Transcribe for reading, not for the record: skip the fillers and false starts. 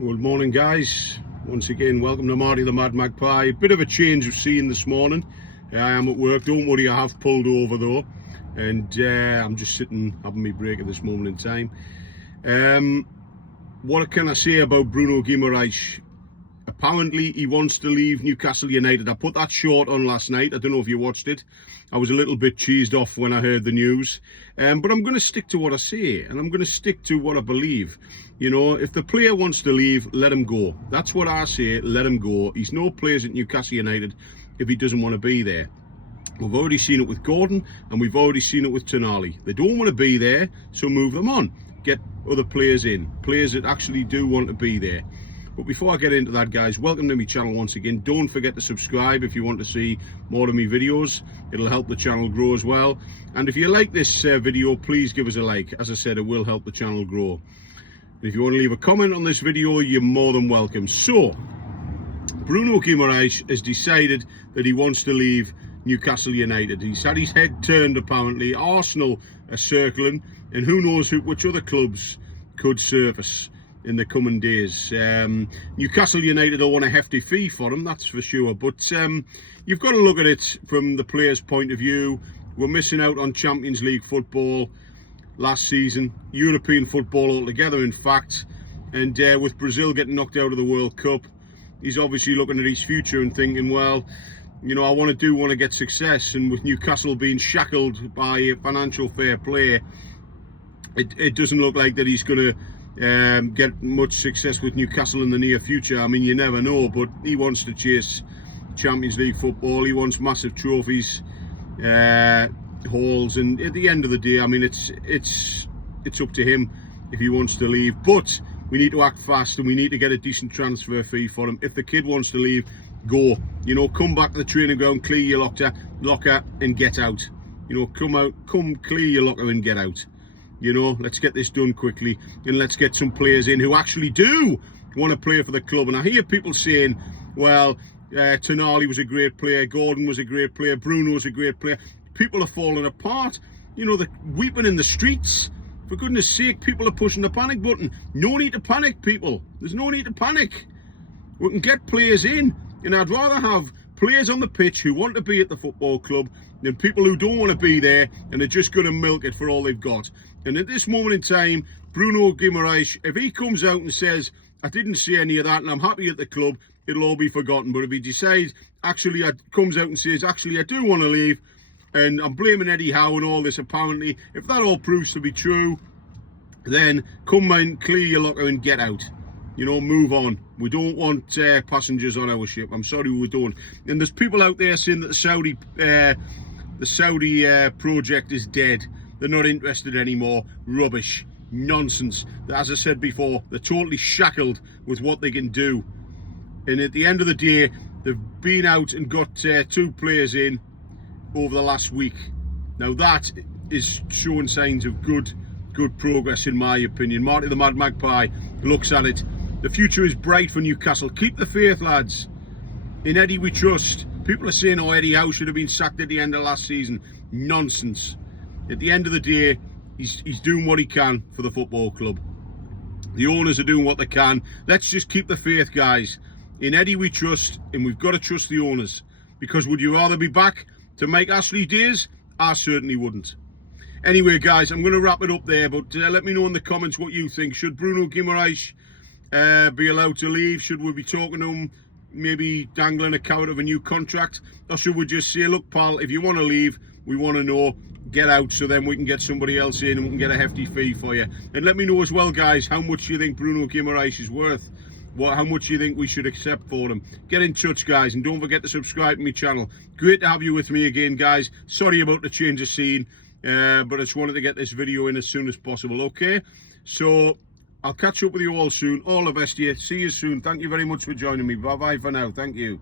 Good morning, guys. Once again, welcome to Marty the Mad Magpie. Bit of a change of scene this morning. I am at work. Don't worry, I have pulled over though, and I'm just sitting having my break at this moment in time. What can I say about Bruno Guimaraes? Apparently he wants to leave Newcastle United. I put that short on last night. I don't know if you watched it. I was a little bit cheesed off when I heard the news. But I'm going to stick to what I say, and I'm going to stick to what I believe. You know, if the player wants to leave, let him go. That's what I say, let him go. He's no players at Newcastle United if he doesn't want to be there. We've already seen it with Gordon, and we've already seen it with Tonali. They don't want to be there, so move them on. Get other players in, players that actually do want to be there. But before I get into that, guys, welcome to my channel once again. Don't forget to subscribe if you want to see more of my videos. It'll help the channel grow as well. And if you like this video, please give us a like. As I said, it will help the channel grow. And if you want to leave a comment on this video, you're more than welcome. So, Bruno Guimaraes has decided that he wants to leave Newcastle United. He's had his head turned, apparently. Arsenal are circling, and who knows which other clubs could surface in the coming days. Newcastle United will want a hefty fee for him, that's for sure, but you've got to look at it from the player's point of view. We're missing out on Champions League football last season, European football altogether in fact, and with Brazil getting knocked out of the World Cup, he's obviously looking at his future and thinking, well, you know, I want to get success, and with Newcastle being shackled by financial fair play, it doesn't look like that he's going to get much success with Newcastle in the near future. I mean, you never know, but he wants to chase Champions League football. He wants massive trophies, hauls, and at the end of the day, I mean, it's up to him if he wants to leave. But we need to act fast, and we need to get a decent transfer fee for him. If the kid wants to leave, go. You know, come back to the training ground, clear your locker, and get out. You know, come clear your locker and get out. You know, let's get this done quickly, and let's get some players in who actually do want to play for the club. And I hear people saying, well, Tonali was a great player, Gordon was a great player, Bruno was a great player. People are falling apart. You know, they're weeping in the streets. For goodness sake, people are pushing the panic button. No need to panic, people. There's no need to panic. We can get players in, and I'd rather have players on the pitch who want to be at the football club than people who don't want to be there and are just going to milk it for all they've got. And at this moment in time, Bruno Guimaraes, if he comes out and says, I didn't see any of that and I'm happy at the club, it'll all be forgotten. But if he decides, comes out and says, actually, I do want to leave, and I'm blaming Eddie Howe and all this, apparently, if that all proves to be true, then come in, clear your locker and get out. You know, move on. We don't want passengers on our ship. I'm sorry, we don't. And there's people out there saying that the Saudi project is dead. They're not interested anymore. Rubbish. Nonsense. As I said before, they're totally shackled with what they can do. And at the end of the day, they've been out and got 2 players in over the last week. Now that is showing signs of good progress, in my opinion. Marty the Mad Magpie looks at it. The future is bright for Newcastle. Keep the faith, lads. In Eddie we trust. People are saying, oh, Eddie Howe should have been sacked at the end of last season. Nonsense. At the end of the day, he's doing what he can for the football club. The owners are doing what they can. Let's just keep the faith, guys. In Eddie we trust, and we've got to trust the owners. Because would you rather be back to make Ashley days? I certainly wouldn't. Anyway, guys, I'm going to wrap it up there, but let me know in the comments what you think. Should Bruno Guimaraes be allowed to leave? Should we be talking to him, maybe dangling a carrot of a new contract? Or should we just say, look, pal, if you want to leave, we want to know, get out, so then we can get somebody else in and we can get a hefty fee for you. And let me know as well, guys, how much you think Bruno Guimaraes is worth. How much you think we should accept for him. Get in touch, guys, and don't forget to subscribe to my channel. Great to have you with me again, guys. Sorry about the change of scene, but I just wanted to get this video in as soon as possible, okay? So I'll catch up with you all soon. All the best to you. See you soon. Thank you very much for joining me. Bye-bye for now. Thank you.